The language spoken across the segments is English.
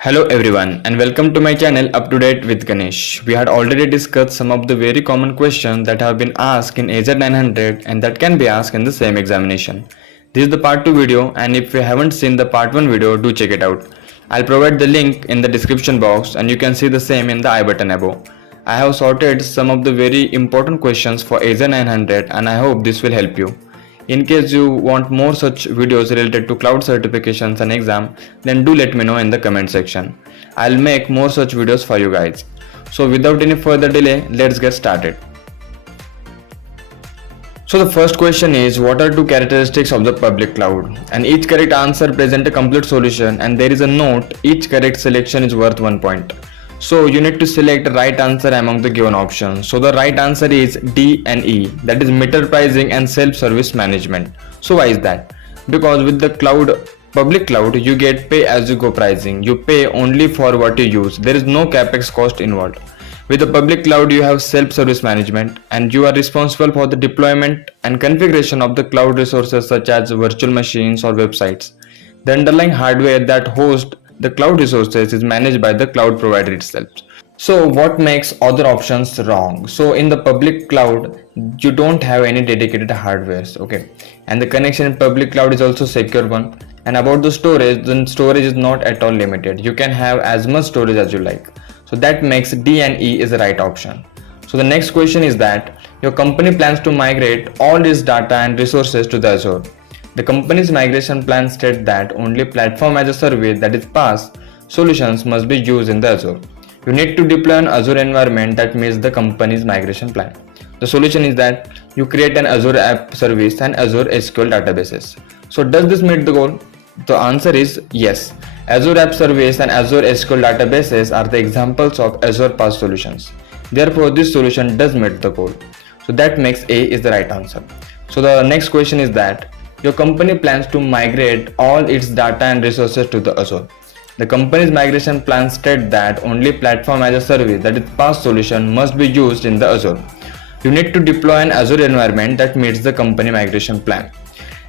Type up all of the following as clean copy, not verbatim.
Hello everyone and welcome to my channel Up to Date with Ganesh. We had already discussed some of the very common questions that have been asked in AZ-900 and that can be asked in the same examination. This is the part 2 video, and if you haven't seen the part 1 video, do check it out. I'll provide the link in the description box and you can see the same in the I button above. I have sorted some of the very important questions for AZ-900 and I hope this will help you. In case you want more such videos related to cloud certifications and exam, then do let me know in the comment section. I'll make more such videos for you guys. So without any further delay, let's get started. So the first question is, what are two characteristics of the public cloud? And each correct answer presents a complete solution, and there is a note, each correct selection is worth 1 point. So you need to select the right answer among the given options. So the right answer is D and E, that is meter pricing and self-service management. So why is that? Because with the public cloud, you get pay as you go pricing. You pay only for what you use. There is no capex cost involved. With the public cloud, you have self-service management and you are responsible for the deployment and configuration of the cloud resources such as virtual machines or websites. The underlying hardware that hosts the cloud resources is managed by the cloud provider itself. So what makes other options wrong? So in the public cloud, you don't have any dedicated hardwares, okay? And the connection in public cloud is also secure one. And about the storage, then storage is not at all limited. You can have as much storage as you like. So that makes D and E is the right option. So the next question is that your company plans to migrate all its data and resources to the Azure. The company's migration plan states that only platform as a service, that is PaaS, solutions must be used in the Azure. You need to deploy an Azure environment that meets the company's migration plan. The solution is that you create an Azure app service and Azure SQL databases. So does this meet the goal? The answer is yes. Azure app service and Azure SQL databases are the examples of Azure PaaS solutions. Therefore, this solution does meet the goal. So that makes A is the right answer. So the next question is that your company plans to migrate all its data and resources to the Azure. The company's migration plan states that only platform as a service, that is PaaS solution, must be used in the Azure. You need to deploy an Azure environment that meets the company migration plan.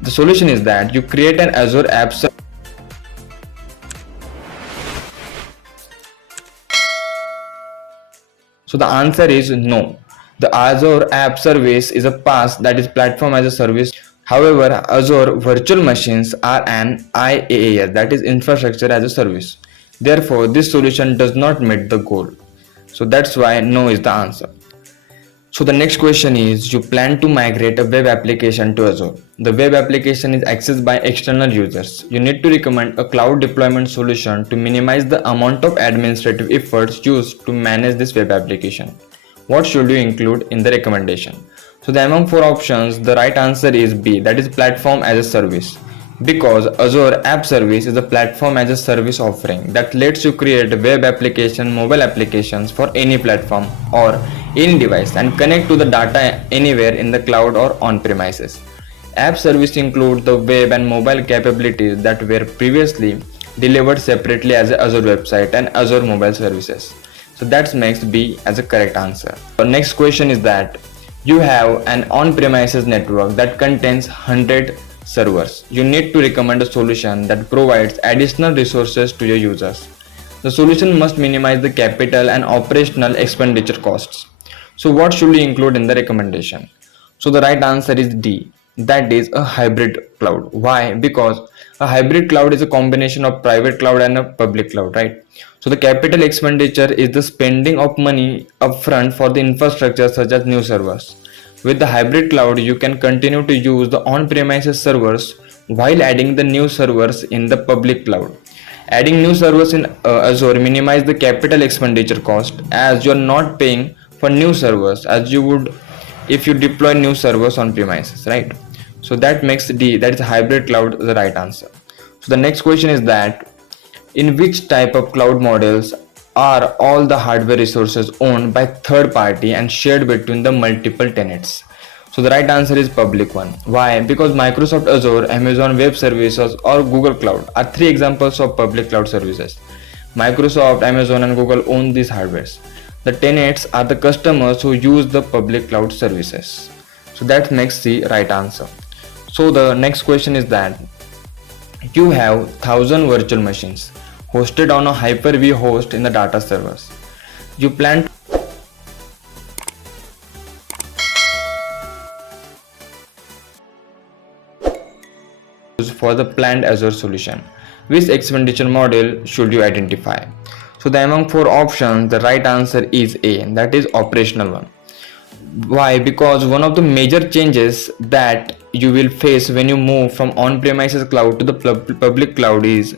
The solution is that you create an Azure app service. So the answer is no. The Azure app service is a PaaS, that is platform as a service. However, Azure virtual machines are an IaaS, that is infrastructure as a service. Therefore, this solution does not meet the goal. So that's why no is the answer. So the next question is, you plan to migrate a web application to Azure. The web application is accessed by external users. You need to recommend a cloud deployment solution to minimize the amount of administrative efforts used to manage this web application. What should you include in the recommendation? So among 4 options, the right answer is B, that is platform as a service. Because Azure App Service is a platform as a service offering that lets you create web application, mobile applications for any platform or any device and connect to the data anywhere in the cloud or on premises. App service include the web and mobile capabilities that were previously delivered separately as a Azure website and Azure mobile services. So that makes B as a correct answer. The next question is that you have an on-premises network that contains 100 servers. You need to recommend a solution that provides additional resources to your users. The solution must minimize the capital and operational expenditure costs. So what should we include in the recommendation? So the right answer is D, that is a hybrid cloud. Why? Because a hybrid cloud is a combination of private cloud and a public cloud, right? So the capital expenditure is the spending of money upfront for the infrastructure such as new servers. With the hybrid cloud, you can continue to use the on-premises servers while adding the new servers in the public cloud. Adding new servers in Azure minimize the capital expenditure cost, as you are not paying for new servers as you would if you deploy new servers on premises, right? So that makes D, that is hybrid cloud, the right answer. So the next question is that in which type of cloud models are all the hardware resources owned by third party and shared between the multiple tenants? So the right answer is public one. Why? Because Microsoft Azure, Amazon Web Services or Google Cloud are 3 examples of public cloud services. Microsoft, Amazon and Google own these hardwares. The tenants are the customers who use the public cloud services. So that makes the right answer. So the next question is that you have 1000 virtual machines. hosted on a Hyper-V host in the data servers. You plan for the planned Azure solution. Which expenditure model should you identify? So among 4 options, the right answer is A, that is operational one. Why? Because one of the major changes that you will face when you move from on-premises cloud to the public cloud is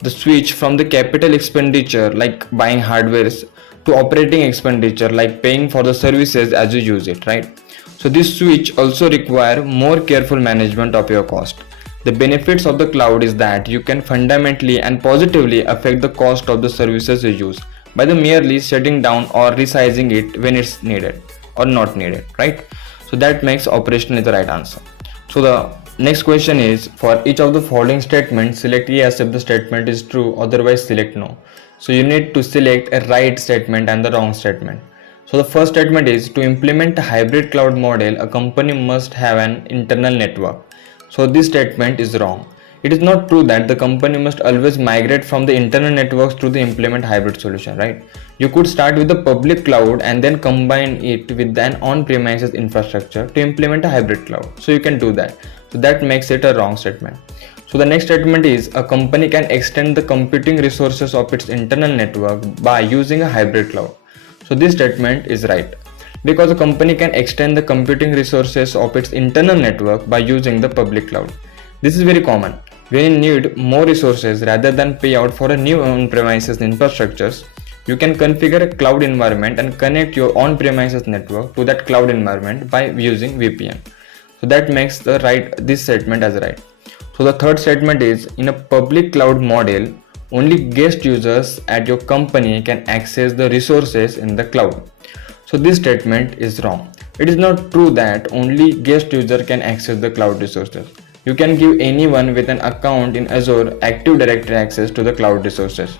the switch from the capital expenditure like buying hardwares to operating expenditure like paying for the services as you use it, right? So this switch also require more careful management of your cost. The benefits of the cloud is that you can fundamentally and positively affect the cost of the services you use by the merely shutting down or resizing it when it's needed or not needed, right? So that makes operational the right answer. So the next question is, for each of the following statements, select yes if the statement is true, otherwise select no. So you need to select a right statement and the wrong statement. So the first statement is, to implement a hybrid cloud model, a company must have an internal network. So this statement is wrong. It is not true that the company must always migrate from the internal networks to the implement hybrid solution, right? You could start with the public cloud and then combine it with an on-premises infrastructure to implement a hybrid cloud. So you can do that. So that makes it a wrong statement. So the next statement is, a company can extend the computing resources of its internal network by using a hybrid cloud. So this statement is right, because a company can extend the computing resources of its internal network by using the public cloud. This is very common. When you need more resources rather than pay out for a new on-premises infrastructures, you can configure a cloud environment and connect your on-premises network to that cloud environment by using VPN. So that makes this statement as right. So the third statement is, in a public cloud model, only guest users at your company can access the resources in the cloud. So this statement is wrong. It is not true that only guest user can access the cloud resources. You can give anyone with an account in Azure Active Directory access to the cloud resources.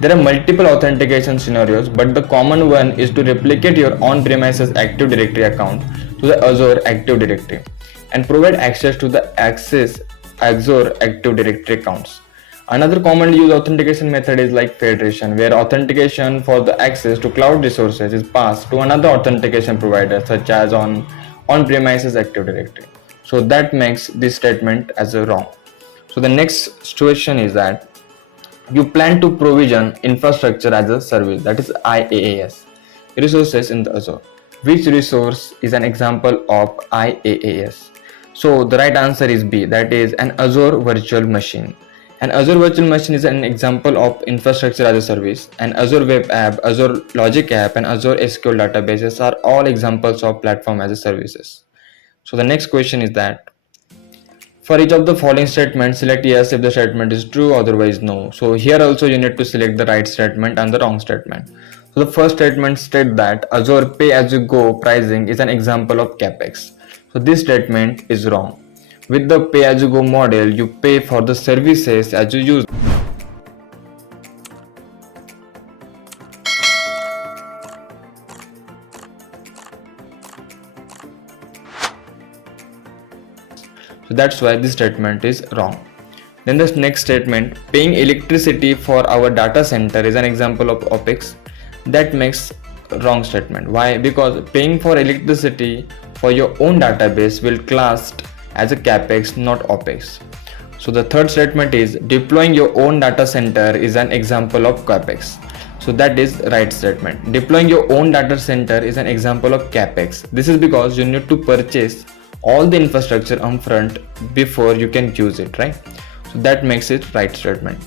There are multiple authentication scenarios, but the common one is to replicate your on-premises Active Directory account to the Azure Active Directory and provide access to the Azure Active Directory accounts. Another commonly used authentication method is like federation, where authentication for the access to cloud resources is passed to another authentication provider, such as on-premises Active Directory. So that makes this statement as a wrong. So the next situation is that you plan to provision infrastructure as a service, that is IaaS, resources in the Azure. Which resource is an example of IaaS? So the right answer is B, that is an Azure virtual machine. An Azure virtual machine is an example of infrastructure as a service. An Azure web app, Azure logic app, and Azure SQL databases are all examples of platform as a services. So the next question is that, for each of the following statements, select yes if the statement is true, otherwise no. So here also you need to select the right statement and the wrong statement. So the first statement states that Azure pay-as-you-go pricing is an example of CapEx. So this statement is wrong. With the pay-as-you-go model, you pay for the services as you use. So that's why this statement is wrong. Then the next statement, paying electricity for our data center is an example of OpEx. That makes wrong statement. Why? Because paying for electricity for your own database will classed as a CapEx, not OpEx. So the third statement is, deploying your own data center is an example of CapEx. So that is right statement. Deploying your own data center is an example of CapEx. This is because you need to purchase all the infrastructure upfront before you can use it, right? So that makes it right statement.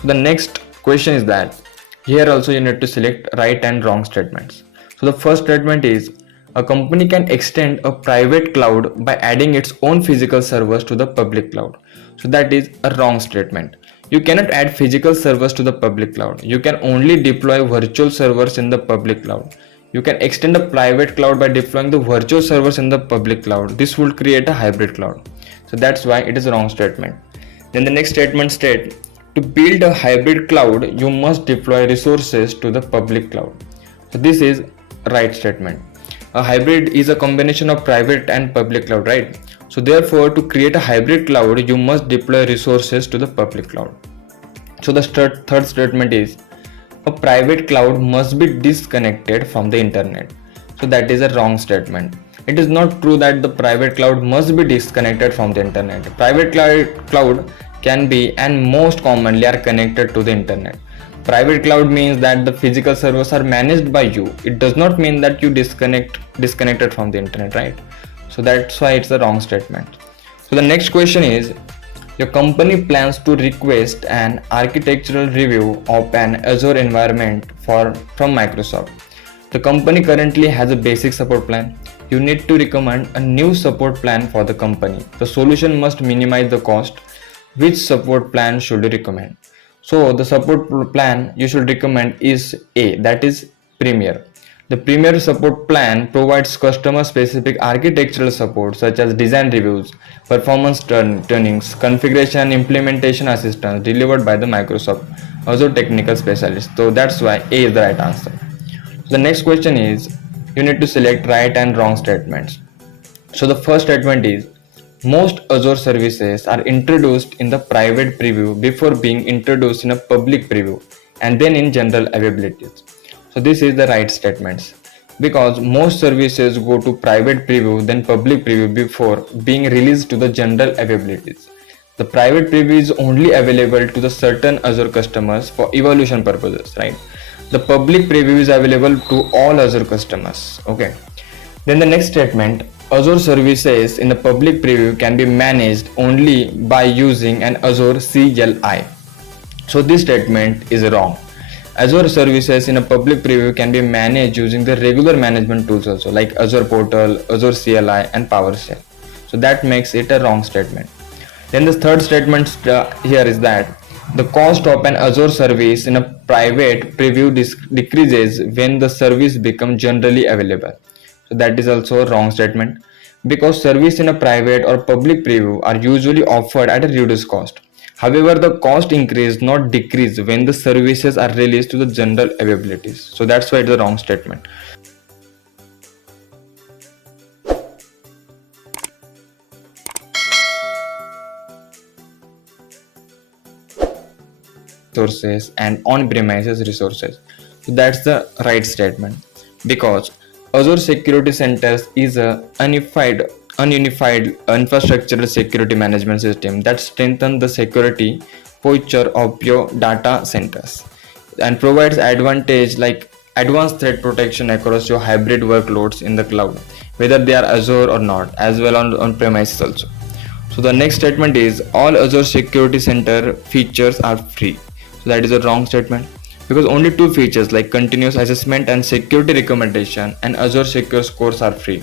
So the next question is that, here also you need to select right and wrong statements. So the first statement is, a company can extend a private cloud by adding its own physical servers to the public cloud. So that is a wrong statement. You cannot add physical servers to the public cloud. You can only deploy virtual servers in the public cloud. You can extend a private cloud by deploying the virtual servers in the public cloud. This would create a hybrid cloud. So that's why it is a wrong statement. Then the next statement states, to build a hybrid cloud, you must deploy resources to the public cloud. So this is right statement. A hybrid is a combination of private and public cloud, right? So therefore, to create a hybrid cloud, you must deploy resources to the public cloud. So the third statement is a private cloud must be disconnected from the internet. So that is a wrong statement. It is not true that the private cloud must be disconnected from the internet. Private cloud can be and most commonly are connected to the internet. Private cloud means that the physical servers are managed by you. It does not mean that you disconnected from the internet, right? So that's why it's a wrong statement. So the next question is, your company plans to request an architectural review of an Azure environment from Microsoft. The company currently has a basic support plan. You need to recommend a new support plan for the company. The solution must minimize the cost. Which support plan should you recommend? So the support plan you should recommend is A, that is Premier. The Premier support plan provides customer specific architectural support such as design reviews, performance tunings, configuration and implementation assistance delivered by the Microsoft Azure technical specialist. So that's why A is the right answer. The next question is, you need to select right and wrong statements. So the first statement is, most Azure services are introduced in the private preview before being introduced in a public preview and then in general availabilities. So this is the right statements, because most services go to private preview then public preview before being released to the general availabilities. The private preview is only available to the certain Azure customers for evaluation purposes, right? The public preview is available to all Azure customers. Okay. Then the next statement, Azure services in the public preview can be managed only by using an Azure CLI. So this statement is wrong. Azure services in a public preview can be managed using the regular management tools also, like Azure Portal, Azure CLI and PowerShell. So that makes it a wrong statement. Then the third statement here is that the cost of an Azure service in a private preview decreases when the service becomes generally available. So that is also a wrong statement, because service in a private or public preview are usually offered at a reduced cost. However, the cost increase, not decrease, when the services are released to the general availabilities. So that's why it's a wrong statement. Resources and on-premises resources. So that's the right statement, because Azure Security Centers is a unified infrastructural security management system that strengthens the security posture of your data centers and provides advanced threat protection across your hybrid workloads in the cloud, whether they are Azure or not, as well on premises also. So the next statement is, all Azure Security Center features are free. So that is a wrong statement, because only two features like continuous assessment and security recommendation and Azure Secure Scores are free.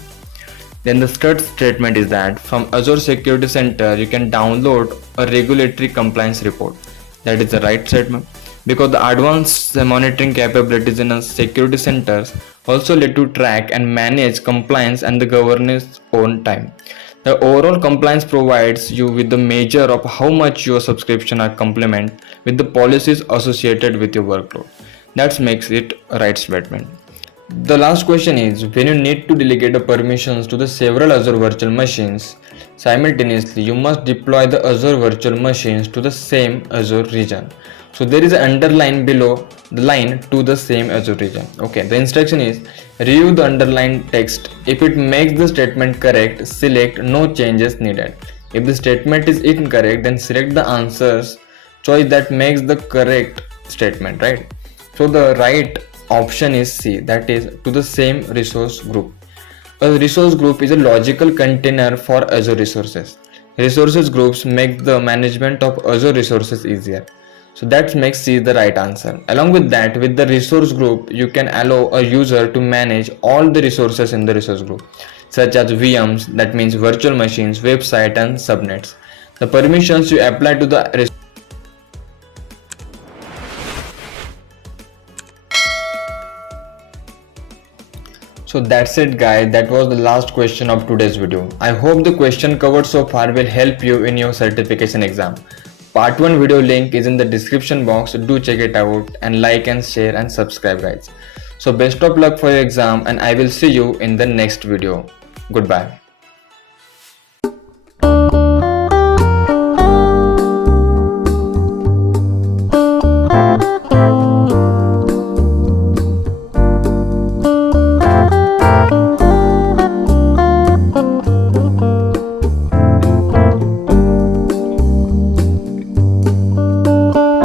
Then the third statement is that from Azure Security Center you can download a regulatory compliance report. That is the right statement, because the advanced monitoring capabilities in a security centers also let you track and manage compliance and the governance on time. The overall compliance provides you with the measure of how much your subscription are compliant with the policies associated with your workload. That makes it a right statement. The last question is, when you need to delegate the permissions to the several Azure virtual machines simultaneously, you must deploy the Azure virtual machines to the same Azure region. So there is an underline below the line to the same Azure region. Okay, the instruction is, review the underlined text. If it makes the statement correct, select no changes needed. If the statement is incorrect, then select the answers choice that makes the correct statement, right? So the right option is C, that is to the same resource group. A resource group is a logical container for Azure resources. Resources groups make the management of Azure resources easier. So that makes C the right answer. Along with that, with the resource group, you can allow a user to manage all the resources in the resource group, such as VMs, that means virtual machines, website and subnets. The permissions you apply to the So that's it guys, that was the last question of today's video. I hope the question covered so far will help you in your certification exam. Part 1 video link is in the description box, do check it out and like and share and subscribe guys. So best of luck for your exam and I will see you in the next video. Goodbye.